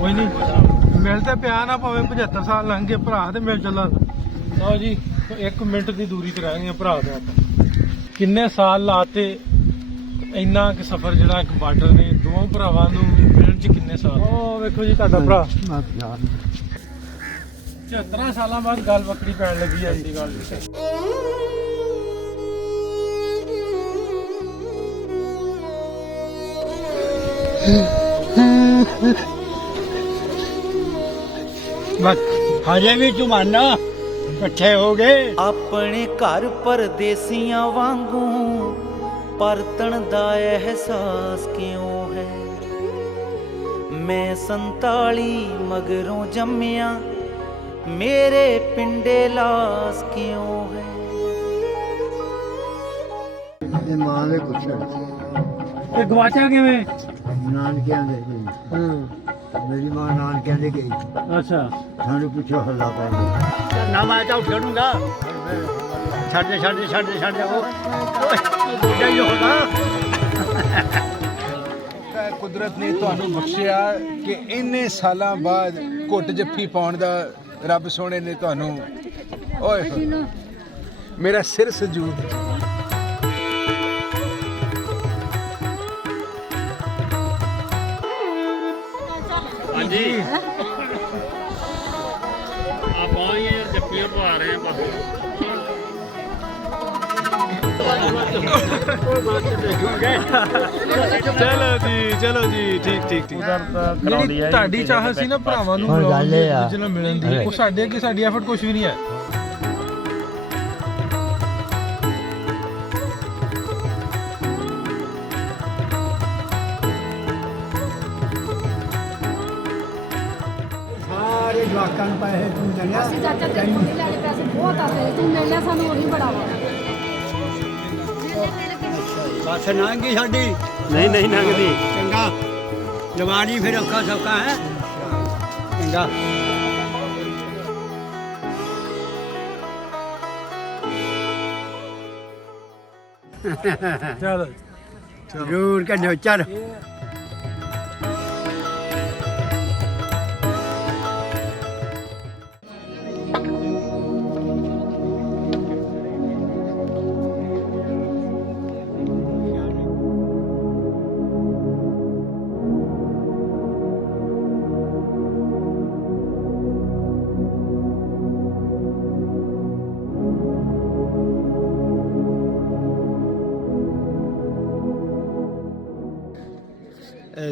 कोई नहीं मिलते पिया ना भावें 75 साल लंघ गए भरा तो मिल चला। लो जी 1 मिनट की दूरी ते रह गए भरा तो आप किन्ने साल लाते इन्ना कि सफर जिहड़ा एक बार्डर ने दोवां भरावां नूं मिलण च किन्ने साल। ओ वेखो जी तुहाडा भरा 74 सालां बाद गल वक्री पैण लगी है जी गल। हजे भी जुमाना इकट्ठे हो गए अपने घर परदेसियां वांगू परतन दा एहसास क्यों है। मैं 47 मगरों जम्मिया मेरे पिंडे लास क्यों है। मां ने कुछ गवाचा किवें नानकियां दे गई मेरी मां नानकियां दे गई। अच्छा सानू पिछो हल्ला पै गया ना मैं तो उठूंगा छड़ दे होगा। कुदरत ने तुहानू बख्शिया कि इन्ने सालां बाद घुट जफ्फी पाउण दा रब सोने ने तुहानू ओए मेरा सिर सजूद। हाँ जी आप आइए जप्पियाँ पा रहे हैं बस। चलो जी ठीक ਜਿਹੜੀ ਤੁਹਾਡੀ ਚਾਹਤ ਸੀ ਨਾ ਭਰਾਵਾਂ ਨੂੰ ਮਿਲਾਉਣ ਦੀ ਦੂਜੇ ਨਾਲ ਮਿਲਣ ਦੀ ਉਹ ਸਾਡੇ ਅੱਗੇ ਸਾਡੀ ਐਫਰਟ ਕੁਝ ਵੀ ਨਹੀਂ ਹੈ। ਸਾਰੇ ਜਵਾਕਾਂ ਨੂੰ ਪੈਸੇ ਤੂੰ ਦੇਣਾ ਅਸੀਂ ਚਾਚਾ ਤੇਰੀ ਕੁੜੀ ਲੈਣੇ ਪੈਸੇ ਬਹੁਤ ਆਤੇ ਤੂੰ ਮਿਲਿਆ ਸਾਨੂੰ ਉਹੀ ਬੜਾ ਵਾ। ਬਸ ਲੰਘੀ ਸਾਡੀ नहीं नहीं नगदी ਚੰਗਾ ਜਵਾਨੀ ਫਿਰ ਔਖਾ ਸੌਖਾ ਹੈ ਚੰਗਾ। ਚਲੋ ਜ਼ਰੂਰ ਕਹਿੰਦੇ ਚੱਲ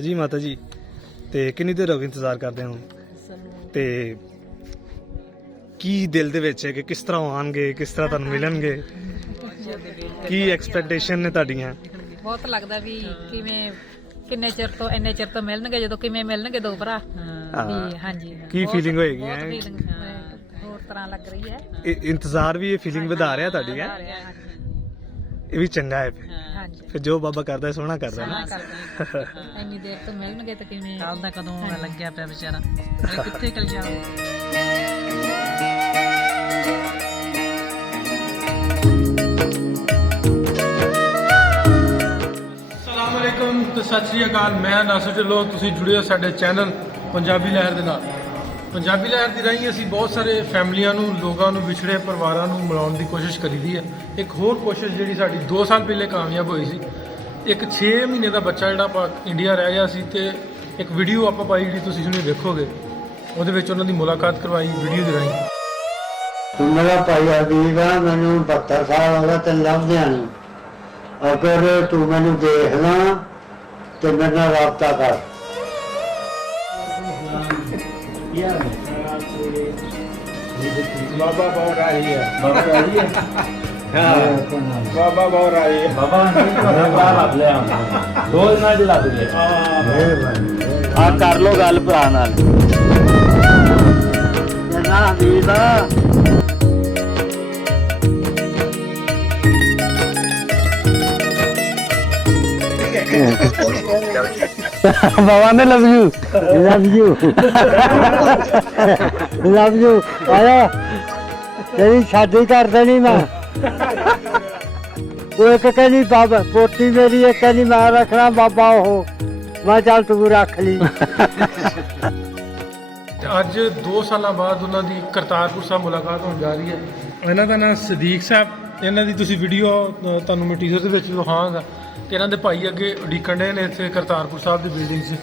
जी माता जी ਤੇ ਕਿੰਨੀ ਦੇਰ ਹੋ ਗਈ ਇੰਤਜ਼ਾਰ ਕਰਦੇ ਹਾਂ ਤੇ ਕੀ ਦਿਲ ਦੇ ਵਿੱਚ ਹੈ ਕਿ ਕਿਸ ਤਰ੍ਹਾਂ ਆਉਣਗੇ ਕਿਸ ਤਰ੍ਹਾਂ ਤੁਹਾਨੂੰ ਮਿਲਣਗੇ ਕੀ ਐਕਸਪੈਕਟੇਸ਼ਨ ਨੇ ਤੁਹਾਡੀਆਂ। ਬਹੁਤ ਲੱਗਦਾ ਵੀ ਕਿਵੇਂ ਕਿੰਨੇ ਚਿਰ ਤੋਂ ਇੰਨੇ ਚਿਰ ਤੋਂ ਮਿਲਣਗੇ ਜਦੋਂ ਕਿਵੇਂ ਮਿਲਣਗੇ ਦੋ ਭਰਾ ਵੀ ਹਾਂਜੀ ਕੀ ਫੀਲਿੰਗ ਹੋਏਗੀ ਬਹੁਤ ਹੈ feeling, ਹੋਰ ਤਰ੍ਹਾਂ ਲੱਗ ਰਹੀ ਹੈ। ਇੰਤਜ਼ਾਰ ਵੀ ਇਹ ਫੀਲਿੰਗ ਵਧਾ ਰਿਹਾ ਤੁਹਾਡੀ ਹੈ ਇਹ ਵੀ ਚੰਗਾ ਹੈ ਹਾਂਜੀ ਫਿਰ ਜੋ ਬਾਬਾ ਕਰਦਾ ਸੋਹਣਾ ਕਰਦਾ ਨਾ। ਇੰਨੀ ਦੇਰ ਤੋਂ ਮਿਲਣਗੇ ਤਾਂ ਕਿਵੇਂ ਕੱਲ ਦਾ ਕਦੋਂ ਲੱਗਿਆ ਪਿਆ ਵਿਚਾਰਾ ਕਿੱਥੇ ਕਲ ਜਾਓ। ਅਸਲਾਮੁਅਲੈਕੁਮ ਤੇ ਸਤਿ ਸ਼੍ਰੀ ਅਕਾਲ। ਮੈਂ ਨਾਸਿਰ ਢਿੱਲੋਂ ਤੁਸੀਂ ਜੁੜੇ ਹੋ ਸਾਡੇ ਚੈਨਲ ਪੰਜਾਬੀ ਲਹਿਰ ਦੇ ਨਾਲ। ਪੰਜਾਬੀ ਲਹਿਰ ਦੀ ਰਾਹੀਂ ਅਸੀਂ ਬਹੁਤ ਸਾਰੇ ਫੈਮਲੀਆਂ ਨੂੰ ਲੋਕਾਂ ਨੂੰ ਵਿਛੜੇ ਪਰਿਵਾਰਾਂ ਨੂੰ ਮਿਲਾਉਣ ਦੀ ਕੋਸ਼ਿਸ਼ ਕਰੀਦੀ ਹੈ। ਇੱਕ ਹੋਰ ਕੋਸ਼ਿਸ਼ ਜਿਹੜੀ ਸਾਡੀ 2 ਸਾਲ ਪਹਿਲੇ ਕਾਮਯਾਬ ਹੋਈ ਸੀ। ਇੱਕ 6 ਮਹੀਨੇ ਦਾ ਬੱਚਾ ਜਿਹੜਾ ਆਪਾਂ ਇੰਡੀਆ ਰਹਿ ਗਿਆ ਸੀ ਤੇ ਇੱਕ ਵੀਡੀਓ ਆਪਾਂ ਪਾਈ ਜਿਹੜੀ ਤੁਸੀਂ ਹੁਣੇ ਵੇਖੋਗੇ ਉਹਦੇ ਵਿੱਚ ਉਹਨਾਂ ਦੀ ਮੁਲਾਕਾਤ ਕਰਵਾਈ ਵੀਡੀਓ ਦੇ ਰਾਹੀਂ। ਮੇਰਾ ਭਾਈ ਅਬੀਬ ਆ ਮੈਨੂੰ 72 ਸਾਲ ਹੋ ਗਏ ਤੇ ਲੱਭਦਿਆਂ ਨਹੀਂ। ਅਗਰ ਤੂੰ ਮੈਨੂੰ ਦੇਖਣਾ ਤੇ ਮੇਰੇ ਨਾਲ ਰਾਬਤਾ ਕਰ। बाबा बहुत आ रही है बाबा बहुत आ रही है आ कर लो गल भरा नाल। ਜਨਾ ਅਬੀਬ ਬਾਬਾ ਨੇ ਲਵ ਯੂ ਲਵ ਯੂ ਆਇਆ ਤੇਰੀ ਸ਼ਾਦੀ ਕਰ ਦੇਣੀ ਮੈਂ। ਉਹ ਇੱਕ ਕਹਿੰਦੀ ਬਾਬਾ ਪੋਤੀ ਮੇਰੀ ਇੱਕ ਕਹਿੰਦੀ ਮੈਂ ਰੱਖਣਾ ਬਾਬਾ ਉਹ ਮੈਂ ਚੱਲ ਤੂੰ ਰੱਖ ਲਈ। ਅੱਜ 2 ਸਾਲਾਂ ਬਾਅਦ ਉਹਨਾਂ ਦੀ ਕਰਤਾਰਪੁਰ ਸਾਹਿਬ ਮੁਲਾਕਾਤ ਹੋਣ ਜਾ ਰਹੀ ਹੈ। ਇਹਨਾਂ ਦਾ ਨਾਮ ਸਦੀਕ ਸਾਹਿਬ, ਇਹਨਾਂ ਦੀ ਤੁਸੀਂ ਵੀਡੀਓ ਤੁਹਾਨੂੰ ਮੈਂ ਟੀਜ਼ਰ ਦੇ ਵਿੱਚ ਦਿਖਾਵਾਂਗਾ ਕਿ ਇਹਨਾਂ ਦੇ ਭਾਈ ਅੱਗੇ ਉਡੀਕਣ ਦੇ ਨੇ ਇੱਥੇ ਕਰਤਾਰਪੁਰ ਸਾਹਿਬ ਦੀ ਬਿਲਡਿੰਗ 'ਚ,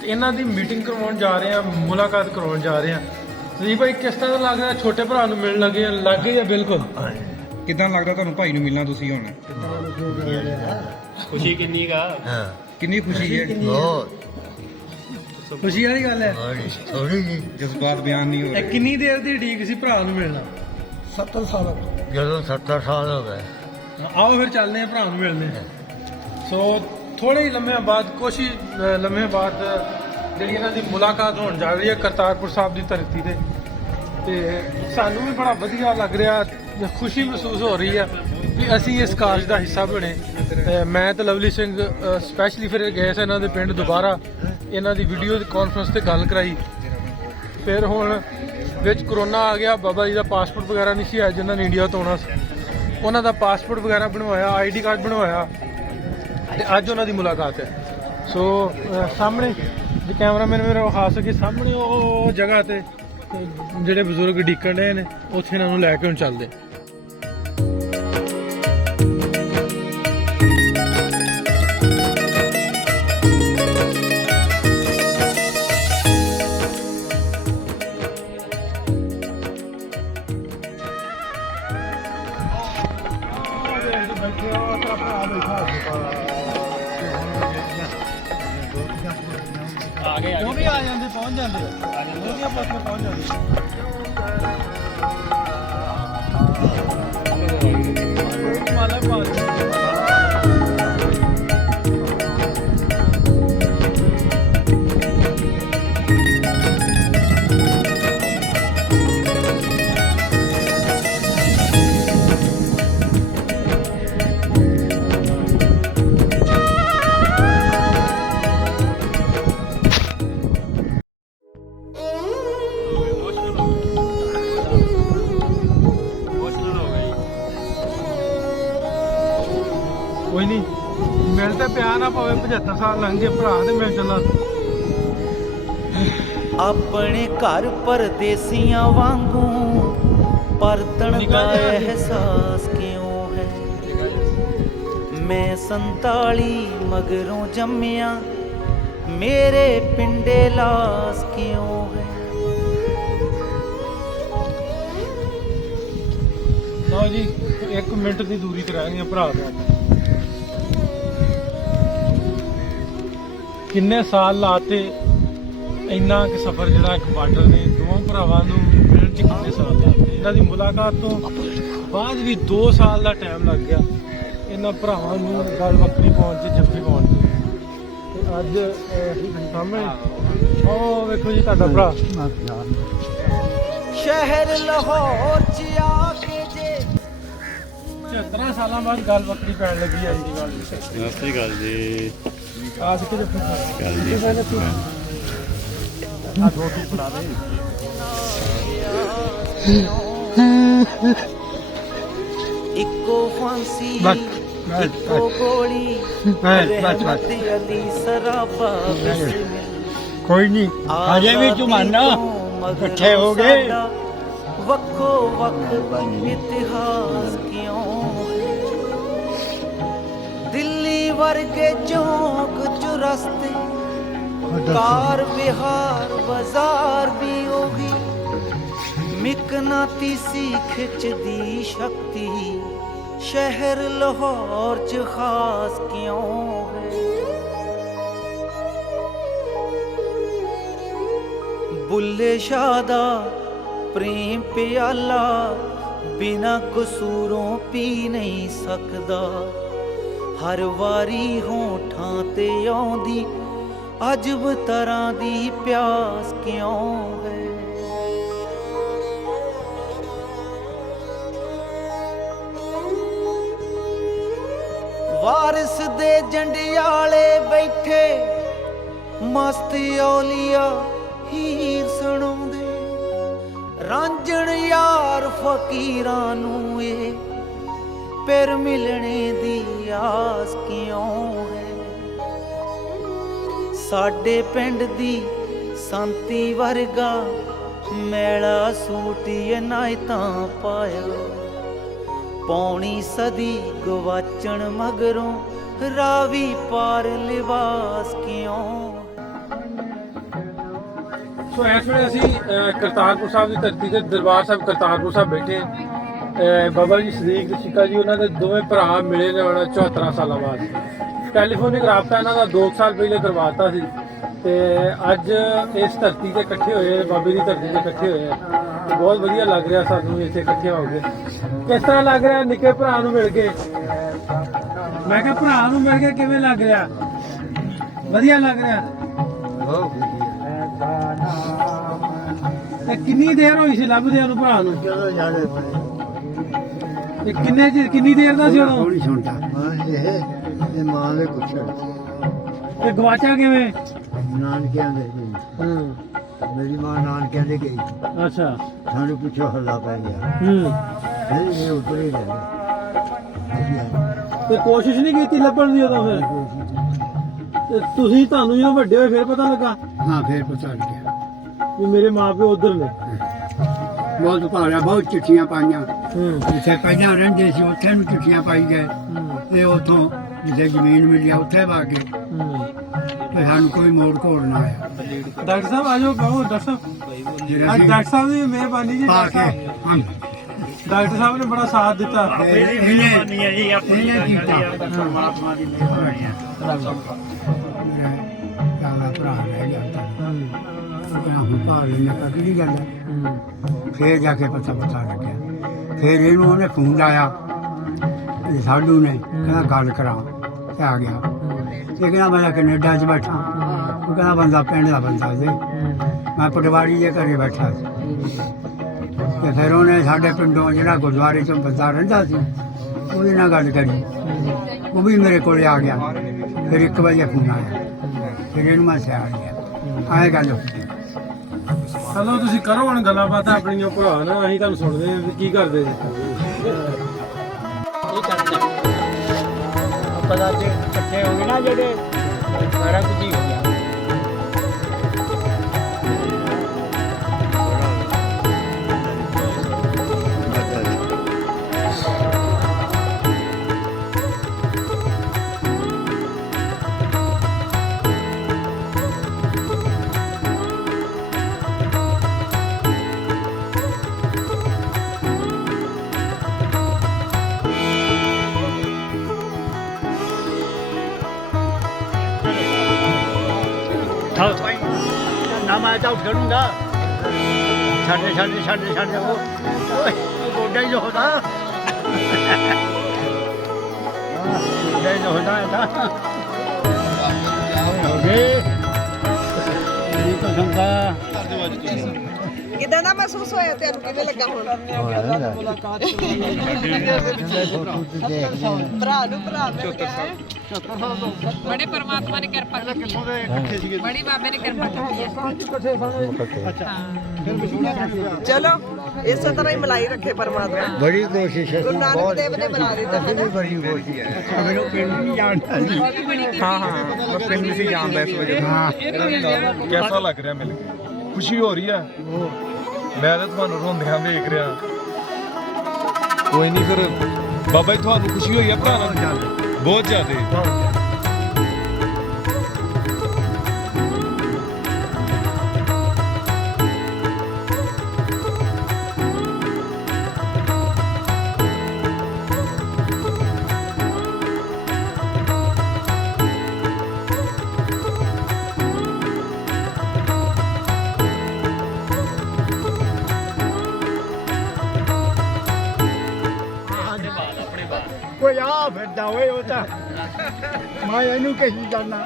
ਤੇ ਇਹਨਾਂ ਦੀ ਮੀਟਿੰਗ ਕਰਵਾਉਣ ਜਾ ਰਹੇ ਆ, ਮੁਲਾਕਾਤ ਕਰਵਾਉਣ ਜਾ ਰਹੇ ਆ। ਸਦੀਕ ਭਾਈ ਕਿਸ ਤਰ੍ਹਾਂ ਦਾ ਲੱਗ ਰਿਹਾ? ਛੋਟੇ ਭਰਾ ਨੂੰ ਮਿਲਣ ਲੱਗੇ ਜਾਂ ਬਿਲਕੁਲ? ਕਿਦਾਂ ਲੱਗਦਾ ਤੁਹਾਨੂੰ ਭਾਈ ਨੂੰ ਮਿਲਣਾ ਤੁਸੀਂ ਹੁਣ? ਖੁਸ਼ੀ ਕਿੰਨੀ ਕਾ? ਕਿੰਨੀ ਖੁਸ਼ੀ ਹੈ? ਖੁਸ਼ੀ ਵਾਲੀ ਗੱਲ ਹੈ। ਥੋੜੀ ਜੀ ਜਜ਼ਬਾਤ ਬਿਆਨ ਨਹੀਂ ਹੋ ਇਹ ਰਹੇ। ਕਿੰਨੀ ਦੇਰ ਦੀ ਉਡੀਕ ਸੀ ਭਰਾ ਨੂੰ ਮਿਲਣਾ? 70 ਸਾਲ ਜਦੋਂ 70 ਸਾਲ ਹੋ ਗਏ। ਆਓ ਫਿਰ ਚੱਲਦੇ ਆ ਭਰਾ ਨੂੰ ਮਿਲਦੇ ਆ। ਸੋ ਥੋੜੇ ਹੀ ਲੰਮਿਆਂ ਬਾਅਦ, ਕੁਛ ਹੀ ਲੰਮੇ ਬਾਅਦ ਜਿਹੜੀ ਇਹਨਾਂ ਦੀ ਮੁਲਾਕਾਤ ਹੋਣ ਜਾ ਰਹੀ ਹੈ ਕਰਤਾਰਪੁਰ ਸਾਹਿਬ ਦੀ ਧਰਤੀ ਤੇ ਸਾਨੂੰ ਵੀ ਬੜਾ ਵਧੀਆ ਲੱਗ ਰਿਹਾ, ਖੁਸ਼ੀ ਮਹਿਸੂਸ ਹੋ ਰਹੀ ਹੈ ਵੀ ਅਸੀਂ ਇਸ ਕਾਰਜ ਦਾ ਹਿੱਸਾ ਬਣੇ। ਮੈਂ ਤੇ ਲਵਲੀ ਸਿੰਘ ਸਪੈਸ਼ਲੀ ਫਿਰ ਗਏ ਸੀ ਇਹਨਾਂ ਦੇ ਪਿੰਡ ਦੁਬਾਰਾ, ਇਹਨਾਂ ਦੀ ਵੀਡੀਓ ਕਾਨਫਰੰਸ ਤੇ ਗੱਲ ਕਰਾਈ। ਫਿਰ ਹੁਣ ਵਿੱਚ ਕਰੋਨਾ ਆ ਗਿਆ, ਬਾਬਾ ਜੀ ਦਾ ਪਾਸਪੋਰਟ ਵਗੈਰਾ ਨਹੀਂ ਸੀ ਆਇਆ ਜਿਨ੍ਹਾਂ ਨੇ ਇੰਡੀਆ ਤੋਂ ਆਉਣਾ ਸੀ, ਉਹਨਾਂ ਦਾ ਪਾਸਪੋਰਟ ਵਗੈਰਾ ਬਣਵਾਇਆ, ਆਈਡੀ ਕਾਰਡ ਬਣਵਾਇਆ ਤੇ ਅੱਜ ਉਹਨਾਂ ਦੀ ਮੁਲਾਕਾਤ ਹੈ। ਸੋ ਸਾਹਮਣੇ ਜੇ ਕੈਮਰਾਮੈਨ ਮੇਰਾ ਵਿਖਾ ਸਕੇ, ਸਾਹਮਣੇ ਉਹ ਜਗ੍ਹਾ ਤੇ ਜਿਹੜੇ ਬਜ਼ੁਰਗ ਡੀਕਣ ਰਹੇ ਨੇ ਉੱਥੇ ਇਹਨਾਂ ਨੂੰ ਲੈ ਕੇ ਹੁਣ ਚੱਲਦੇ। ਉਹ ਵੀ ਆ ਜਾਂਦੇ, ਪਹੁੰਚ ਜਾਂਦੇ, ਉਹ ਵੀ ਆਪਾਂ ਉੱਥੇ ਪਹੁੰਚ ਜਾਂਦੇ। ਕੋਈ ਨਹੀਂ, ਮਿਲ ਤੇ ਪਿਆ ਨਾ ਪਵੇ, 75 ਸਾਲ ਲੰਘ ਗਏ ਭਰਾ ਤੇ ਮਿਲ ਚੱਲਾਂ। ਆਪਣੇ ਘਰ ਪਰਦੇਸੀਆਂ ਵਾਂਗੂ ਪਰਤਣ ਦਾ ਅਹਿਸਾਸ ਕਿਉਂ ਹੈ? ਮੈਂ 47 ਮਗਰੋਂ ਜੰਮਿਆ, ਮੇਰੇ ਪਿੰਡੇ ਲਾਸ ਕਿਉਂ ਹੈ? ਲਓ ਜੀ, 1 ਮਿੰਟ ਦੀ ਦੂਰੀ ਤੇ ਰਹਿ ਗਈਆਂ ਭਰਾ ਤੋਂ। ਕਿੰਨੇ ਸਾਲ ਲਾਤੇ, ਇੰਨਾ ਕਿ ਸਫ਼ਰ ਜਿਹੜਾ ਇੱਕ ਬਾਰਡਰ ਨੇ ਦੋਵਾਂ ਭਰਾਵਾਂ ਨੂੰ ਮਿਲਣ 'ਚ ਕਿੰਨੇ ਸਾਲ ਲਾਤੇ। ਇਹਨਾਂ ਦੀ ਮੁਲਾਕਾਤ ਤੋਂ ਬਾਅਦ ਵੀ 2 ਸਾਲ ਦਾ ਟਾਈਮ ਲੱਗ ਗਿਆ ਇਹਨਾਂ ਭਰਾਵਾਂ ਨੂੰ ਗੱਲ ਵੱਖਰੀ ਪਾਉਣ 'ਚ, ਜੱਫੀ ਪਾਉਣ 'ਚ। ਤੇ ਅੱਜ ਸਾਹਮਣੇ ਉਹ ਵੇਖੋ ਜੀ ਤੁਹਾਡਾ ਭਰਾ ਸ਼ਹਿਰ ਲਾਹੌਰ 'ਚ ਆ ਕੇ ਜੇ 75 ਸਾਲਾਂ ਬਾਅਦ ਗੱਲ ਵੱਖਰੀ ਪੈਣ ਲੱਗੀ ਹੈ ਜੀ। ਗੱਲ ਸਤਿ ਸ੍ਰੀ ਅਕਾਲ ਜੀ। ਆਜ ਕੇ ਜੱਫੀ ਆ ਰੋਟੀ ਬਣਾ ਦੇ। ਇੱਕੋ ਫਾਂਸੀ, ਇੱਕੋ ਗੋਲੀ, ਰਹਿਮਤ ਅਲੀ ਸਰਾਬਾ ਕੋਈ ਨਹੀਂ, ਅਜੇ ਵੀ ਜ਼ਮਾਨਾ ਇਕੱਠੇ ਹੋ ਗਏ। ਵੱਖੋ ਵੱਖ ਇਤਿਹਾਸ ਕਿਉਂ ਹੈ? ਦਿੱਲੀ ਵਰਗੇ ਚੌਂਕ ਚੁਰਸਤੇ, ਕਾਰ ਵਿਹਾਰ ਬਾਜ਼ਾਰ ਵੀ ਉਹੀ, ਮਿਕਨਾਤੀਸੀ ਖਿੱਚਦੀ ਸ਼ਕਤੀ ਸ਼ਹਿਰ ਲਾਹੌਰ 'ਚ ਖਾਸ ਕਿਉਂ ਹੈ? ਬੁੱਲੇ ਸ਼ਾਹ ਦਾ ਪ੍ਰੇਮ ਪਿਆਲਾ ਬਿਨਾ ਕਸੂਰੋਂ ਪੀ ਨਹੀਂ ਸਕਦਾ। ਹਰ ਵਾਰੀ ਹੋਠਾਂ ਤੇ ਆਉਂਦੀ ਅਜਬ ਤਰ੍ਹਾਂ ਦੀ ਪਿਆਸ ਕਿਉਂ ਹੈ? ਵਾਰਿਸ ਦੇ ਜੰਡਿਆਲੇ ਬੈਠੇ ਮਸਤ ਔਲੀਆ ਹੀਰ ਸੁਣਾਉਂਦੇ, ਰਾਂਝਣ ਯਾਰ ਫਕੀਰਾਂ ਨੂੰ ਇਹ ਪਿਰ ਮਿਲਣੇ ਦੀ ਆਸ ਕਿਉਂ ਹੈ? ਸਾਡੇ ਪਿੰਡ ਦੀ ਸੰਤੀ ਵਰਗਾ ਮੈਲਾ ਸੂਟ ਇਨਾਇਤਾਂ ਪਾਇਆ ਪੌਣੀ ਸਦੀ ਗਵਾਚਣ ਮਗਰੋਂ ਰਾਵੀ ਪਾਰ ਲਿਬਾਸ ਕਿਉਂ। ਸੋ ਇਸ ਵੇਲੇ ਅਸੀਂ ਕਰਤਾਰਪੁਰ ਸਾਹਿਬ ਦੀ ਧਰਤੀ ਤੇ ਦਰਬਾਰ ਸਾਹਿਬ ਕਰਤਾਰਪੁਰ ਸਾਹਿਬ ਬੈਠੇ ਹਾਂ। ਬਾਬਾ ਜੀ ਸਦੀਕ ਤੇ ਸ਼ਿਕਾ ਜੀ ਉਹਨਾਂ ਦੇ ਦੋਵੇਂ ਭਰਾ ਮਿਲੇ ਨੇ ਹੁਣ 74 ਸਾਲਾਂ ਬਾਅਦ। ਟੈਲੀਫੋਨਿਕ ਰਾਬਤਾ ਇਹਨਾਂ ਦਾ 2 ਸਾਲ ਪਹਿਲੇ ਕਰਵਾਤਾ ਸੀ ਤੇ ਅੱਜ ਇਸ ਧਰਤੀ ਤੇ ਇਕੱਠੇ ਹੋਏ, ਬਾਬੇ ਦੀ ਧਰਤੀ ਤੇ ਇਕੱਠੇ ਹੋਏ ਆ। ਬਹੁਤ ਵਧੀਆ ਲੱਗ ਰਿਹਾ ਸਾਨੂੰ ਇੱਥੇ ਇਕੱਠੇ ਹੋ ਕੇ। ਕਿਸ ਤਰ੍ਹਾਂ ਲੱਗ ਰਿਹਾ ਨਿੱਕੇ ਭਰਾ ਨੂੰ ਮਿਲ ਕੇ? ਮੈਂ ਕਿਹਾ ਭਰਾ ਨੂੰ ਮਿਲ ਕੇ ਕਿਵੇਂ ਲੱਗ ਰਿਹਾ? ਵਧੀਆ ਲੱਗ ਰਿਹਾ। ਤੇ ਕਿੰਨੀ ਦੇਰ ਹੋਈ ਸੀ ਲੱਭਦਿਆਂ ਨੂੰ ਭਰਾ ਨੂੰ? ਇਹ ਕਿੰਨੀ ਦੇਰ ਦਾ ਸੀ ਉਦੋਂ? ਥੋੜੀ ਸੁਣਦਾ ਇਹ ਮਾਂ ਦੇ ਕੁਛ ਤੇ ਗਵਾਚਾ ਕਿਵੇਂ? ਨਾਨਕਿਆਂ ਦੇ ਗਈ। ਮੇਰੀ ਮਾਂ ਨਾਨਕਿਆਂ ਦੇ ਗਈ। ਅੱਛਾ। ਸਾਨੂੰ ਪਿੱਛੋਂ ਹੱਲਾ ਪੈ ਗਿਆ। ਫਿਰ ਇਹ ਉੱਪਰ ਹੀ ਰਹਿ ਗਿਆ। ਤੇ ਕੋਸ਼ਿਸ਼ ਨਹੀਂ ਕੀਤੀ ਲੱਭਣ ਦੀ ਉਦੋਂ ਫਿਰ? ਤੇ ਤੁਸੀਂ ਤੁਹਾਨੂੰ ਜਦੋਂ ਵੱਡੇ ਹੋਏ ਫਿਰ ਪਤਾ ਲੱਗਾ? ਹਾਂ ਫਿਰ ਪਤਾ ਲੱਗਿਆ ਵੀ ਮੇਰੇ ਮਾਪੇ ਉਧਰ ਨੇ। ਬਹੁਤ ਭਾਰਿਆ, ਬਹੁਤ ਚਿੱਠੀਆਂ ਪਾਈਆਂ। ਜਿੱਥੇ ਪਹਿਲਾਂ ਰਹਿੰਦੇ ਸੀ ਉੱਥੇ ਨੂੰ ਚਿੱਠੀਆਂ ਪਾਈ ਗਏ ਤੇ ਉੱਥੋਂ ਜਿੱਥੇ ਜ਼ਮੀਨ ਮਿਲੀ ਉੱਥੇ ਵਾ ਕੇ ਤੇ ਸਾਨੂੰ ਕੋਈ ਮੋੜ ਘੋੜ ਨਾ ਆਇਆ। ਡਾਕਟਰ ਸਾਹਿਬ ਆ ਜਾਓ, ਕਹੋ ਡਾਕਟਰ ਸਾਹਿਬ। ਅੱਜ ਡਾਕਟਰ ਸਾਹਿਬ ਦੀ ਮਿਹਰਬਾਨੀ ਜੀ। ਪਾ ਕੇ ਡਾਕਟਰ ਸਾਹਿਬ ਨੇ ਬੜਾ ਸਾਥ ਦਿੱਤਾ। ਮਿਹਰਬਾਨੀ ਹੈ ਜੀ, ਆਪਣੀ ਕੀਤਾ ਪਰਮਾਤਮਾ ਦੀ ਮਿਹਰਬਾਨੀ ਹੈ। ਮੇਰਾ ਭਰਾ ਰਹਿ ਗਿਆ ਹੁਣ ਭਾਰ ਨੇ ਕੱਢੀ ਗੱਲ ਹੈ। ਫੇਰ ਜਾ ਕੇ ਪਤਾ ਲੱਗਿਆ। ਫੇਰ ਇਹਨੂੰ ਉਹਨੇ ਫੋਨ ਲਾਇਆ ਸਾਡੂ ਨੇ, ਕਹਿੰਦਾ ਗੱਲ ਕਰਾ ਤੇ ਆ ਗਿਆ। ਇਹ ਕਹਿੰਦਾ ਮੈਂ ਕੈਨੇਡਾ 'ਚ ਬੈਠਾ। ਉਹ ਕਹਿੰਦਾ ਬੰਦਾ ਪਿੰਡ ਦਾ ਬੰਦਾ ਸੀ, ਮੈਂ ਪਟਵਾਰੀ ਦੇ ਘਰੇ ਬੈਠਾ ਸੀ। ਤੇ ਫਿਰ ਉਹਨੇ ਸਾਡੇ ਪਿੰਡੋਂ ਜਿਹੜਾ ਗੁਰਦੁਆਰੇ 'ਚੋਂ ਬੰਦਾ ਰਹਿੰਦਾ ਸੀ ਉਹਦੇ ਨਾਲ ਗੱਲ ਕਰੀ। ਉਹ ਵੀ ਮੇਰੇ ਕੋਲ ਆ ਗਿਆ। ਫਿਰ 1 ਵਜੇ ਫੋਨ ਆਇਆ। ਫਿਰ ਇਹਨੂੰ ਮੈਂ ਸਿਆੜ ਗਿਆ। ਆਏ ਗੱਲ ਹੋਈ। ਚਲੋ ਤੁਸੀਂ ਕਰੋ ਹੁਣ ਗੱਲਾਂ ਬਾਤਾਂ ਆਪਣੀਆਂ ਭਰਾ ਨਾਲ, ਅਸੀਂ ਤੁਹਾਨੂੰ ਸੁਣਦੇ ਹਾਂ ਵੀ ਕੀ ਕਰਦੇ ਜੀ। ਪਤਾ ਜੇ ਇਕੱਠੇ ਹੋ ਗਏ ਨਾ ਜਿਹੜੇ ਸਾਰਾ ਕੁਝ ਹੀ ਹੋ ਗਿਆ। ਨਾ ਮੈਂ ਤਾਂ ਉੱਠੂਗਾ। ਛੱਡ ਉਹ ਗੋਡਾ ਹੀ ਹੋਦਾ। ਗੋਡਾ ਹੀ ਹੋਦਾ ਇਹਦਾ ਹੋ ਗਏ। ਇਹ ਤਾਂ ਸੰਦਾ ਕਿਦਾਂ ਦਾ ਮਹਿਸੂਸ ਹੋਇਆ ਤੈਨੂੰ? ਕਿਵੇਂ ਲੱਗਾ ਹੁਣ? ਭਰਾ ਨੂੰ ਭਰਾ ਮਿਲ ਗਿਆ ਹੈ। ਬੜੇ ਪਰਮਾਤਮਾ ਨੇ ਕਿਰਪਾ ਕੀਤੀ, ਬੜੀ ਬਾਬੇ ਨੇ ਕਿਰਪਾ ਕੀਤੀ। ਚਲੋ ਇਸੇ ਤਰ੍ਹਾਂ ਹੀ ਮਲਾਈ ਰੱਖੇ ਪਰਮਾਤਮਾ। ਬੜੀ ਕੋਸ਼ਿਸ਼ ਹੈ। ਗੁਰੂ ਨਾਨਕ ਦੇਵ ਨੇ ਬਣਾ ਦਿੱਤਾ ਹੈ ਨਾ। ਬੜੀ ਕੋਸ਼ਿਸ਼ ਹੈ। ਮੈਨੂੰ ਪਿੰਡ ਨਹੀਂ ਜਾਣਦਾ ਸੀ। ਮੈਂ ਪਿੰਡ ਸੀ ਜਾਂਦਾ ਇਸ ਵਜ੍ਹਾ कैसा लग रहा है? मिल के खुशी हो रही है? मैं तो ਤੁਹਾਨੂੰ ਰੋਂਦਿਆਂ ਦੇਖ ਰਿਹਾ। ਕੋਈ ਨਹੀਂ ਫਿਰ ਬਾਬਾ ਜੀ ਤੁਹਾਨੂੰ ਖੁਸ਼ੀ ਹੋਈ ਹੈ ਭਰਾ ਨਾਲ? ਬਹੁਤ ਜ਼ਿਆਦਾ। ਕੋਈ ਆ ਫਿਰਦਾ ਓਏ ਉਹ ਤਾਂ ਮੈਂ ਇਹਨੂੰ ਕਹੀ ਜਾਣਾ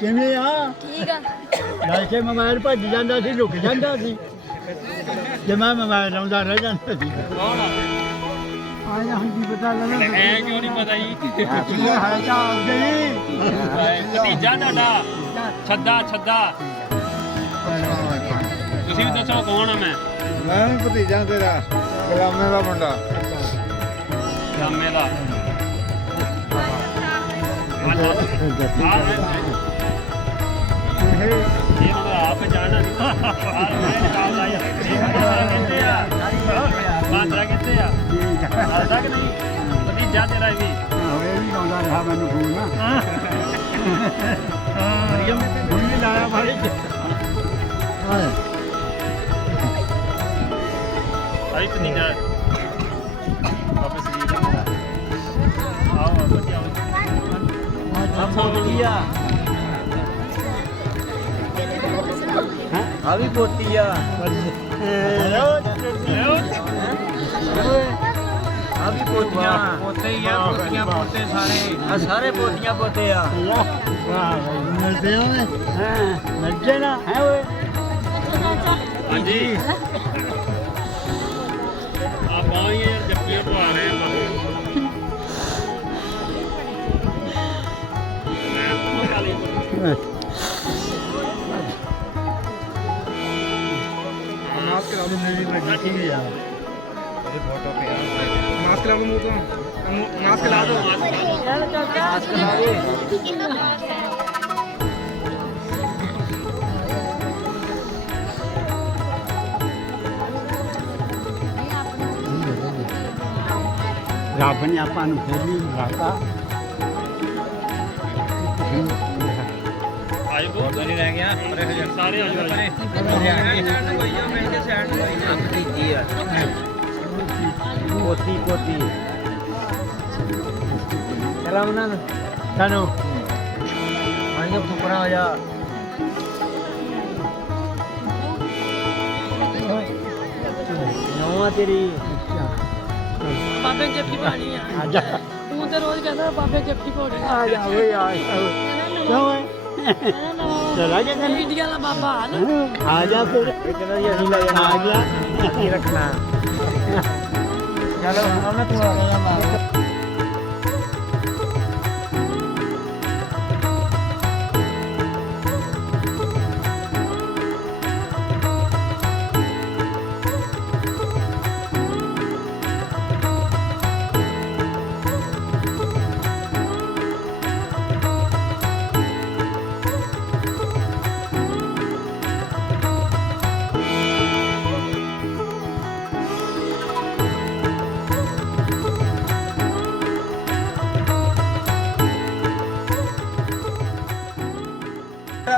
ਕਿਵੇਂ ਆ? ਠੀਕ ਆ। ਲੈ ਕੇ ਮੋਬਾਈਲ ਭੱਜ ਜਾਂਦਾ ਸੀ, ਲੁਕ ਜਾਂਦਾ ਸੀ। ਜੇ ਮੈਂ ਮੋਬਾਈਲ ਲਾਉਂਦਾ ਰਹਿ ਜਾਂਦਾ ਸੀ। ਆਇਆ ਹੁੰਦੀ ਪਤਾ ਲੱਗਾ। ਐ ਕਿਉਂ ਨਹੀਂ ਪਤਾ ਜੀ? ਹੈ ਤਾਂ ਆਪਦੇ ਹੀ। ਭਤੀਜਾ ਤੁਹਾਡਾ ਛੱਦਾ ਤੁਸੀਂ ਵੀ ਦੱਸੋ ਕੌਣ ਆ? ਮੈਂ ਭਤੀਜਾ ਤੇਰਾ, ਗੁਲਾਮੇ ਦਾ ਮੁੰਡਾ। ਰਾਮੇ ਦਾ ਇਹ ਹੁਣ ਆਪ ਜਾਣਾ ਭਤੀਜਾ ਤੇਰਾ ਵੀ ਇਹ ਵੀ ਲਾਉਂਦਾ ਰਿਹਾ ਮੈਨੂੰ ਫੋਨ ਮਰੀਮ ਹੁਣ ਵੀ ਲਾਇਆ ਭਾਈ ਭਾਈ ਭਤੀਜਾ ਵਾਪਸ ਜੀ ਆਓ ਵਧੀਆ ਆ ਵੀ ਪੋਤੀ ਆ ਆ ਵੀ ਪੋਤੀਆਂ ਪੋਤੇ ਹੀ ਆ ਪੋਤੀਆਂ ਪੋਤੇ ਸਾਰੇ ਆ ਸਾਰੇ ਪੋਤੀਆਂ ਪੋਤੇ ਆ ਮਿਲਦੇ ਹੋਏ ਹਾਂ ਮਿਲਦੇ ਨਾ ਹੈ ਓਏ ਹਾਂਜੀ ਆ ਬਾਈ ਯਾਰ ਜੱਫੀਆਂ ਪਵਾ ਰਹੇ ਆ ਮਾਸਕ ਲਾ ਦੋ ਮੇਰੀ ਬੈਠੀ ਹੈ ਯਾਰ ਮਾਸਕ ਲਾ ਦੋ ਮੂੰਹ ਤੋਂ ਮਾਸਕ ਲਾ ਦੋ ਮਾਸਕ ਲਾਵੇ ਰੱਬ ਨੇ ਆਪਾਂ ਨੂੰ ਫਿਰ ਵੀ ਰਾਤਾ ਆਏ ਬਹੁਤ ਨਹੀਂ ਰਹਿ ਗਿਆ ਸਾਰੇ ਆ ਜਾਓ ਭਤੀਜੀ ਆ ਪੋਤੀ ਪੋਤੀ ਚਲਾ ਉਹਨਾਂ ਨੂੰ ਸਾਨੂੰ ਆਈਆਂ ਫੁਕਰਾ ਆ ਜਾ ਨਵਾਂ ਤੇਰੀ ਬਾਬੇ ਜੱਫੀ ਪਾਣੀ ਆ ਆ ਜਾ ਤੂੰ ਤੇ ਰੋਜ਼ ਕਹਿੰਦਾ ਬਾਬੇ ਜੱਫੀ ਪਾਉਣੀ ਆ ਜਾ ਓਏ ਆ ਕਿਉਂ ਓਏ ਚਲਾ ਜਾ ਕਰ ਇੰਡੀਆ ਦਾ ਬਾਬਾ ਆ ਨਾ ਆ ਜਾ ਫਿਰ ਕਿਹਨਾਂ ਦੀ ਅਸੀਂ ਲੈ ਜਾਣਾ ਆ ਗਿਆ ਕੀ ਰੱਖਣਾ ਚਲੋ ਹੁਣ ਤੂੰ ਆ ਜਾ ਮਾਰ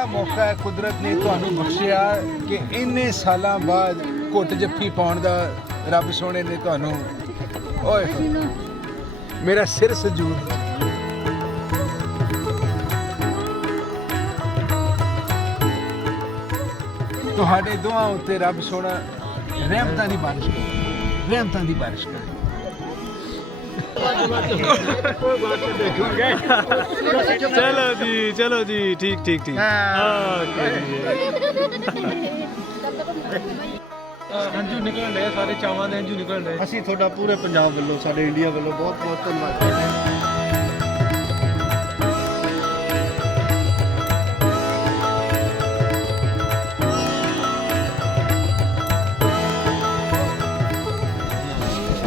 ਮੌਕਾ ਹੈ ਕੁਦਰਤ ਨੇ ਤੁਹਾਨੂੰ ਬਖਸ਼ਿਆ ਕਿ ਇੰਨੇ ਸਾਲਾਂ ਬਾਅਦ ਘੁੱਟ ਜੱਫੀ ਪਾਉਣ ਦਾ ਰੱਬ ਸੋਹਣੇ ਨੇ ਤੁਹਾਨੂੰ ਓਏ ਹੋਏ, ਮੇਰਾ ਸਿਰ ਸਜੂਦ ਤੁਹਾਡੇ ਦੁਆ ਉੱਤੇ ਰੱਬ ਸੋਹਣਾ ਰਹਿਮਤਾਂ ਦੀ ਬਾਰਿਸ਼ ਕਰੇ ਰਹਿਮਤਾਂ ਦੀ ਬਾਰਿਸ਼ ਕਰੇ चलो जी ठीक ठीक ठीक ਹੰਝੂ ਨਿਕਲਣ ਡਏ ਸਾਰੇ ਚਾਵਾਂ ਦੇ ਹੰਝੂ ਨਿਕਲਣ ਡਏ ਅਸੀਂ ਤੁਹਾਡਾ ਪੂਰੇ ਪੰਜਾਬ ਵੱਲੋਂ ਸਾਡੇ ਇੰਡੀਆ ਵੱਲੋਂ ਬਹੁਤ ਬਹੁਤ ਧੰਨਵਾਦ ਕਰਦੇ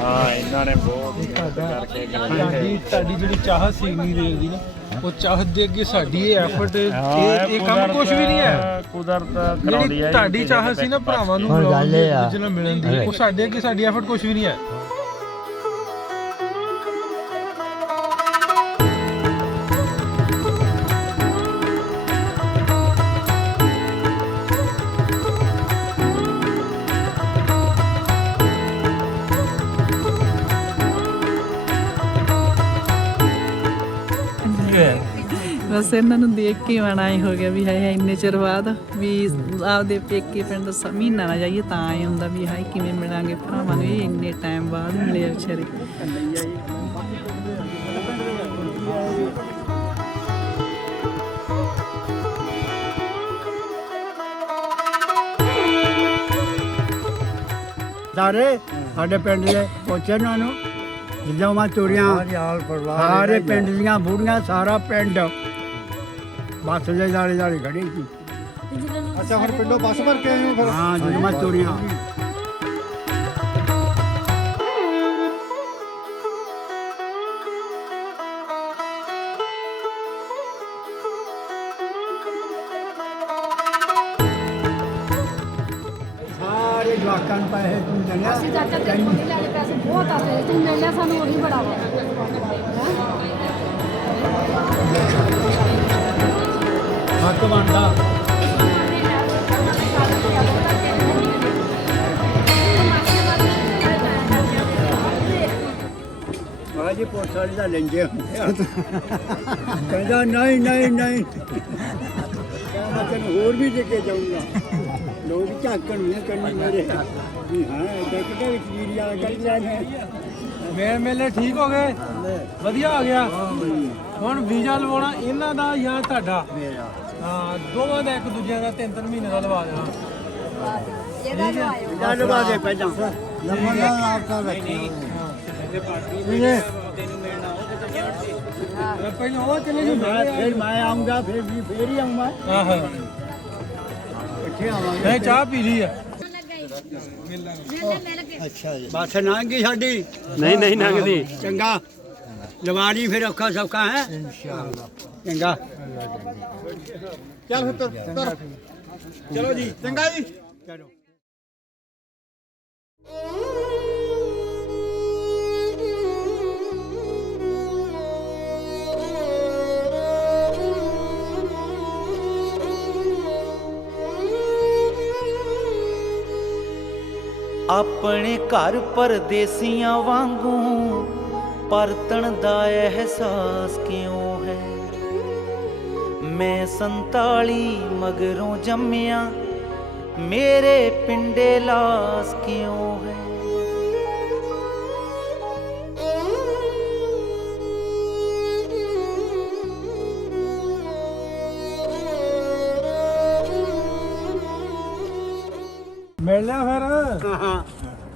ਹਾਂ ਇਹਨਾਂ ਨੇ ਬਹੁਤ ਕਰਕੇ ਤੁਹਾਡੀ ਜਿਹੜੀ ਚਾਹਤ ਸੀ ਇੰਨੀ ਦੇਰ ਦੀ ਨਾ ਉਹ ਚਾਹਤ ਦੇ ਅੱਗੇ ਸਾਡੀ ਇਹ ਐਫਰਟ ਇਹ ਕੰਮ ਕੁਝ ਵੀ ਨਹੀਂ ਹੈ ਕੁਦਰਤ ਜਿਹੜੀ ਤੁਹਾਡੀ ਚਾਹਤ ਸੀ ਨਾ ਭਰਾਵਾਂ ਨੂੰ ਮਿਲਾਉਣ ਦੀ ਦੂਜੇ ਨਾਲ ਮਿਲਣ ਦੀ ਉਹ ਸਾਡੇ ਅੱਗੇ ਸਾਡੀ ਐਫਰਟ ਕੁਝ ਵੀ ਨਹੀਂ ਹੈ ਬਸ ਇਹਨਾਂ ਨੂੰ ਦੇਖ ਕੇ ਮਨ ਆਏ ਹੋ ਗਿਆ ਵੀ ਹਾਏ ਇੰਨੇ ਚਿਰ ਬਾਅਦ ਵੀ ਆਪਦੇ ਪੇਕੇ ਪਿੰਡ ਮਹੀਨਾ ਨਾ ਜਾਈਏ ਤਾਂ ਆਏ ਹੁੰਦਾ ਵੀ ਹਾਏ ਕਿਵੇਂ ਮਿਲਾਂਗੇ ਭਰਾਵਾਂ ਨੂੰ ਇਹ ਇੰਨੇ ਟਾਈਮ ਬਾਅਦ ਮਿਲੇ ਆ ਵਿਚਾਰੇ ਸਾਰੇ ਸਾਡੇ ਪਿੰਡ ਦੇ ਪਹੁੰਚੇ ਉਹਨਾਂ ਨੂੰ ਜਿੱਦਾਂ ਮੈਂ ਤੁਰਿਆ ਸਾਰੇ ਪਿੰਡ ਦੀਆਂ ਬੁੜੀਆਂ ਸਾਰਾ ਪਿੰਡ ਬੱਸ ਦੇ ਨਾਲੇ ਨਾਲੇ ਖੜੀ ਸੀ ਅੱਛਾ ਫਿਰ ਪਿੰਡੋਂ ਬੱਸ ਭਰ ਕੇ ਆਏ ਹੋ ਫਿਰ ਹਾਂ ਜਦੋਂ ਮੈਂ ਤੁਰਿਆ ਸਾਰੇ ਜਵਾਕਾਂ ਨੂੰ ਪੈਸੇ ਤੂੰ ਦੇਣਾ ਅਸੀਂ ਚਾਚਾ ਤੇਰੀ ਮੰਮੀ ਲੈ ਕੇ ਪੈਸੇ ਬਹੁਤ ਆਤੇ ਤੂੰ ਮਿਲ ਲਿਆ ਸਾਨੂੰ ਉਹੀ ਬੜਾ ਵਾ ਹੱਕ ਬਣਦਾ ਮੈਂ ਜੀ ਪੁਲਿਸ ਵਾਲੀ ਦਾ ਲੈਂਦੇ ਕਹਿੰਦਾ ਨਹੀਂ ਨਹੀਂ ਨਹੀਂ ਕਹਿੰਦਾ ਤੈਨੂੰ ਹੋਰ ਵੀ ਦੇ ਕੇ ਜਾਊਂਗਾ ਲੋਕ ਝਾਕਣ ਨਹੀਂ ਕਰਨੀ ਮੇਰੇ ਵੀ ਹਾਂ ਦੇਖਦੇ ਵਿੱਚ ਵੀਰੀ ਵਾਲਾ ਕਰ ਲੈਣੇ ਮੇਲ ਮੇਲੇ ਠੀਕ ਹੋ ਗਏ ਵਧੀਆ ਹੋ ਗਿਆ ਹੁਣ ਵੀਜ਼ਾ ਲਵਾਉਣਾ ਇਹਨਾਂ ਦਾ ਜਾਂ ਤੁਹਾਡਾ ਮੇਰਾ ਹਾਂ ਦੋਵਾਂ ਦਾ ਇੱਕ ਦੂਜੇ ਦਾ 3-3 ਮਹੀਨੇ ਦਾ ਲਵਾ ਦੇਣਾ ਲਵਾ ਦੇ ਪਹਿਲਾਂ ਲੰਮਾ ਦਾ ਆਪ ਤਾਂ ਰੱਖੀ ਪਹਿਲਾਂ ਉਹ ਚਲੇ ਜੀ ਫਿਰ ਮੈਂ ਆਉਂਗਾ ਫਿਰ ਹੀ ਆਉਂਗਾ ਆਹੋ ਇੱਥੇ ਆਵਾਂਗੇ ਮੈਂ ਚਾਹ ਪੀ ਲਈ ਆ ਅੱਛਾ ਜੀ ਬਸ ਲੰਘ ਸਾਡੀ नहीं नहीं नंगदी ਚੰਗਾ ਲਵਾਣੀ ਫਿਰ ਔਖਾ ਸੌਖਾ ਹੈ ਇਨਸ਼ਾਅੱਲਾ ਚੰਗਾ ਚੱਲ ਫਿਰ ਤੁਰ ਚਲੋ ਜੀ ਚੰਗਾ ਜੀ ਚਲੋ ਆਪਣੇ ਘਰ ਪਰਦੇਸੀਆਂ ਵਾਂਗੂ ਪਰਤਣ ਦਾ ਅਹਿਸਾਸ ਕਿਉਂ ਹੈ ਮੈਂ 47 ਮਗਰੋਂ ਜੰਮਿਆ ਮੇਰੇ ਪਿੰਡੇ ਲਾਸ ਕਿਉਂ ਹੈ ਮਿਲ ਲਿਆ ਫਿਰ ਹਾਂ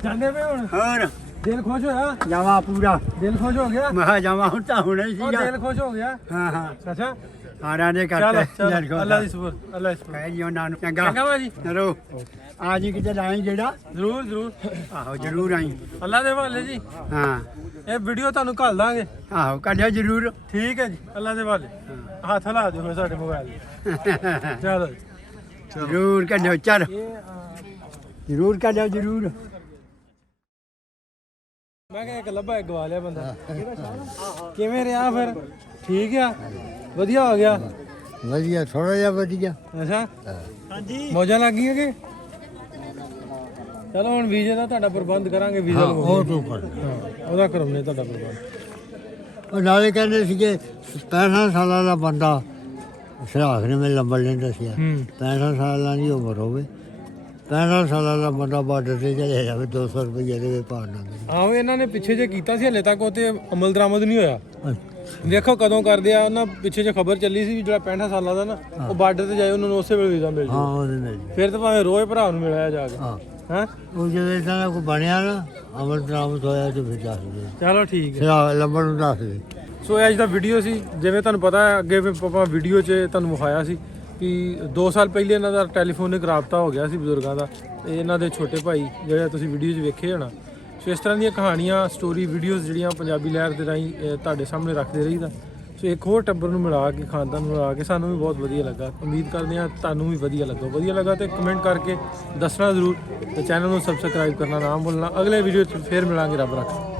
ਜਾਂਦੇ ਪਏ ਹੁਣ ਹੋਰ ਦਿਲ ਖੁਸ਼ ਹੋਇਆ ਜਾਵਾ ਪੂਰਾ ਦਿਲ ਖੁਸ਼ ਹੋ ਗਿਆ ਮੈਂ ਜਾਵਾ ਹੁਣ ਤਾਂ ਹੁਣੇ ਹੀ ਉਹ ਸੀਗਾ ਦਿਲ ਖੁਸ਼ ਹੋ ਗਿਆ ਹਾਂ ਹਾਂ ਅੱਛਾ ਸਾਰਿਆਂ ਦੇ ਚਲੋ ਕਰਕੇ ਚਲੋ ਅੱਲਾ ਦੀ ਸਬਰ ਅੱਲਾ ਦੀ ਸਬਰ ਕਹਿ ਜੀ ਉਹਨਾਂ ਨੂੰ ਚੰਗਾ ਚੰਗਾ ਭਾਜੀ ਚਲੋ ਆ ਜੀ ਕਿਤੇ ਲਾਈ ਜਿਹੜਾ ਜ਼ਰੂਰ ਜ਼ਰੂਰ ਆਹੋ ਜ਼ਰੂਰ ਆਈ ਅੱਲਾ ਦੇ ਹਵਾਲੇ ਜੀ ਹਾਂ ਇਹ ਵੀਡੀਓ ਤੁਹਾਨੂੰ ਘੱਲ ਦਾਂਗੇ ਆਹੋ ਕੱਢਿਆ ਜ਼ਰੂਰ ਠੀਕ ਹੈ ਜੀ ਅੱਲਾ ਦੇ ਹਵਾਲੇ ਹੱਥ ਲਾ ਦਿਓ ਫਿਰ ਸਾਡੇ ਮੋਬਾਈਲ ਤੇ ਚਲੋ ਜ਼ਰੂਰ ਕੱਢਿਓ ਚੱਲ ਜ਼ਰੂਰ ਕੱਢਿਓ ਜ਼ਰੂਰ ਮੈਂ ਕਿਹਾ ਇੱਕ ਲੱਭਾ ਇੱਕ ਗਵਾ ਲਿਆ ਬੰਦਾ ਕਿਵੇਂ ਰਿਹਾ ਫਿਰ ਠੀਕ ਆ ਵਧੀਆ ਹੋ ਗਿਆ ਵਧੀਆ ਥੋੜਾ ਜਿਹਾ ਵਧੀਆ ਅੱਛਾ ਹਾਂਜੀ ਮੌਜਾਂ ਲੱਗ ਗਈਆਂ ਕਿ ਚਲੋ ਹੁਣ ਵੀਜ਼ੇ ਦਾ ਤੁਹਾਡਾ ਪ੍ਰਬੰਧ ਕਰਾਂਗੇ ਵੀਜ਼ਾ ਉਹ ਤੂੰ ਕਰ ਉਹਦਾ ਕਰਾਉਂਦੇ ਤੁਹਾਡਾ ਪ੍ਰਬੰਧ ਉਹ ਨਾਲੇ ਕਹਿੰਦੇ ਸੀਗੇ 65 ਸਾਲਾਂ ਦਾ ਬੰਦਾ ਸਿਰਾਖ ਨੇ ਮੈਂ ਲੰਬਾ ਲੈਂਦਾ ਸੀ 65 ਸਾਲਾਂ ਦੀ ਉਮਰ ਹੋਵੇ 65 ਸਾਲਾਂ ਦਾ ਬੰਦਾ ਬਾਰਡਰ ਤੇ ਚਲੇ ਜਾਵੇ 200 ਰੁਪਏ ਦੇ ਭਾਰ ਨਾਲ ਆਹੋ ਇਹਨਾਂ ਨੇ ਪਿੱਛੇ ਜੇ ਕੀਤਾ ਸੀ ਹਲੇ ਤੱਕ ਉਹ ਤੇ ਅਮਲ ਦਰਾਮਦ ਨਹੀਂ ਹੋਇਆ ਵੇਖੋ ਕਦੋਂ ਕਰਦੇ ਆ ਉਹਨਾਂ ਪਿੱਛੇ ਜੇ ਖਬਰ ਚੱਲੀ ਸੀ ਵੀ ਜਿਹੜਾ 65 ਸਾਲਾਂ ਦਾ ਨਾ ਉਹ ਬਾਰਡਰ ਤੇ ਜਾਏ ਉਹਨਾਂ ਨੂੰ ਉਸੇ ਵੇਲੇ ਵੀਜ਼ਾ ਮਿਲ ਹਾਂ ਜਾਊ ਉਹਦੇ ਨਾਲ ਫਿਰ ਤਾਂ ਭਾਵੇਂ ਰੋਜ਼ ਭਰਾ ਨੂੰ ਮਿਲਿਆ ਜਾ ਕੇ ਹਾਂ ਹੈ ਉਹ ਜਦੋਂ ਇਹਨਾਂ ਦਾ ਕੋਈ ਬਣਿਆ ਨਾ ਅਮਲ ਦਰਾਮਦ ਹੋਇਆ ਤੇ ਫਿਰ ਦੱਸ ਦੇ ਚਲੋ ਠੀਕ ਹੈ ਸਿਰਾਖ ਲੰਬਾ ਨੂੰ ਦੱਸ ਦੇ ਸੋ ਇਹ ਅੱਜ ਦਾ ਵੀਡੀਓ ਸੀ ਜਿਵੇਂ ਤੁਹਾਨੂੰ ਪਤਾ ਹੈ ਅੱਗੇ ਵੀ ਆਪਾਂ ਵੀਡੀਓ 'ਚ ਤੁਹਾਨੂੰ ਵਿਖਾਇਆ ਸੀ ਕਿ 2 ਸਾਲ ਪਹਿਲੇ ਇਹਨਾਂ ਦਾ ਟੈਲੀਫੋਨਿਕ ਰਾਬਤਾ ਹੋ ਗਿਆ ਸੀ ਬਜ਼ੁਰਗਾਂ ਦਾ ਤੇ ਇਹਨਾਂ ਦੇ ਛੋਟੇ ਭਾਈ ਜਿਹੜੇ ਤੁਸੀਂ ਵੀਡੀਓ 'ਚ ਵੇਖੇ ਹੋਣਾ ਸੋ ਇਸ ਤਰ੍ਹਾਂ ਦੀਆਂ ਕਹਾਣੀਆਂ ਸਟੋਰੀ ਵੀਡੀਓਜ਼ ਜਿਹੜੀਆਂ ਪੰਜਾਬੀ ਲਹਿਰ ਦੇ ਰਾਹੀਂ ਤੁਹਾਡੇ ਸਾਹਮਣੇ ਰੱਖਦੇ ਰਹੀਦਾ ਸੋ ਇੱਕ ਹੋਰ ਟੱਬਰ ਨੂੰ ਮਿਲਾ ਕੇ ਖਾਨਦਾਨ ਨੂੰ ਮਿਲਾ ਕੇ ਸਾਨੂੰ ਵੀ ਬਹੁਤ ਵਧੀਆ ਲੱਗਾ ਉਮੀਦ ਕਰਦੇ ਹਾਂ ਤੁਹਾਨੂੰ ਵੀ ਵਧੀਆ ਲੱਗਾ ਤੇ ਕਮੈਂਟ ਕਰਕੇ ਦੱਸਣਾ ਜ਼ਰੂਰ ਤੇ ਚੈਨਲ ਨੂੰ ਸਬਸਕ੍ਰਾਈਬ ਕਰਨਾ ਨਾ ਭੁੱਲਣਾ ਅਗਲੇ ਵੀਡੀਓ 'ਚ ਫੇਰ ਮਿਲਾਂਗੇ ਰੱਬ ਰੱਖਾ